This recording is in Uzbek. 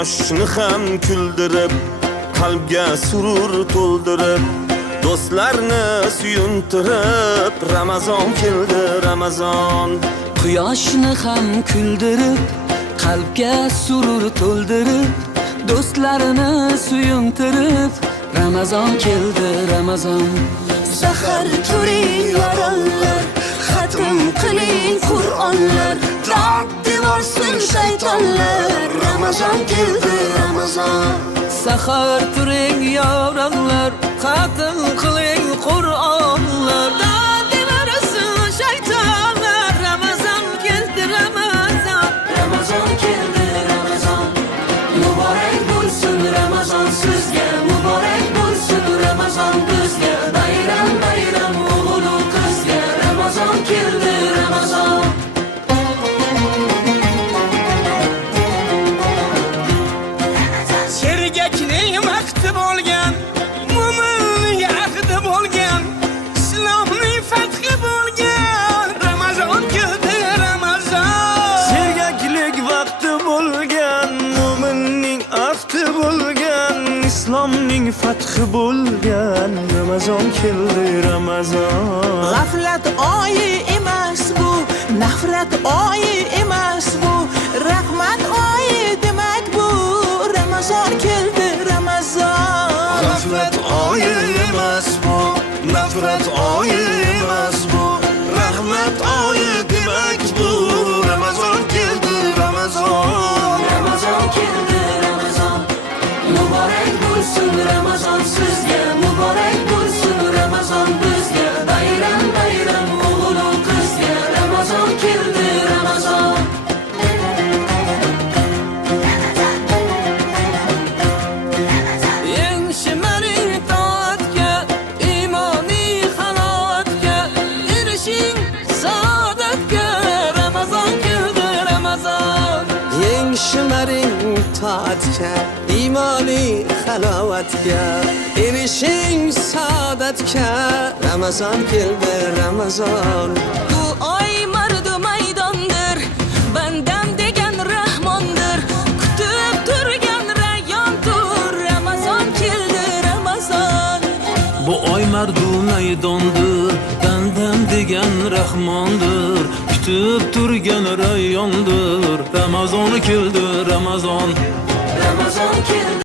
Quyoshni ham kuldirib, qalbga surur to'ldirib, do'stlarni suyuntirib, Ramazon keldi, Ramazon. Quyoshni ham kuldirib, qalbga surur to'ldirib, do'stlarini suyuntirib, Ramazon keldi, Ramazon. Sahar turing yorollar, xatm qiling Qur'onlar, dod devorsin shaytonlar. Ramazon keldi, Ramazon. Sahar turing yorollar, xatm qiling Qur'onlar, dod devorsin shaytonlar. Ramazon keldi, Ramazon. Ramazon keldi, Ramazon. Muborak bo'lsin Ramazon sizga, muborak bo'lsin Ramazon bizga. Bayram bayram o'g'il qizga, Ramazon keldi, Ramazon. Sergakning vaqti bo'lgan, mo'minning ahdi bo'lgan, islomning fathi bo'lgan, Ramazon keldi, Ramazon. Sergaklik vaqti bo'lgan, mo'minning ahdi bo'lgan, islomning fathi bo'lgan, Ramazon keldi, Ramazon. G'aflat oyi emas bu, nafrat oyi emas bu, rahmat oyi demak bu. Ramazon keldi, Ramazon. G'aflat oyi emas bu, nafrat oyi emas bu, rahmat oyi demak bu. Ramazon keldi, Ramazon. Ramazon keldi, Ramazon. Muborak bo'lsin Ramazon sizga, muborak bo'lsin Ramazon bizga. Bayram bayram o'g'il qizga, Ramazon keldi, Ramazon. Eng shimaring toatga, imoniy halovatga erishing saodatga. Ramazon keldi, Ramazon. Eng shimaring toatga, imoniy halovatga erishing saodatga. Ramazon keldi, Ramazon. Bu oy mardu maydondir, bandam degan rahmondir, kutib turgan rayyondir. Ramazon keldi, Ramazon. Bu oy mardu maydondir, bandam degan rahmondir, kutib turgan rayyondir. Ramazon keldi, Ramazon. Ramazon keldi.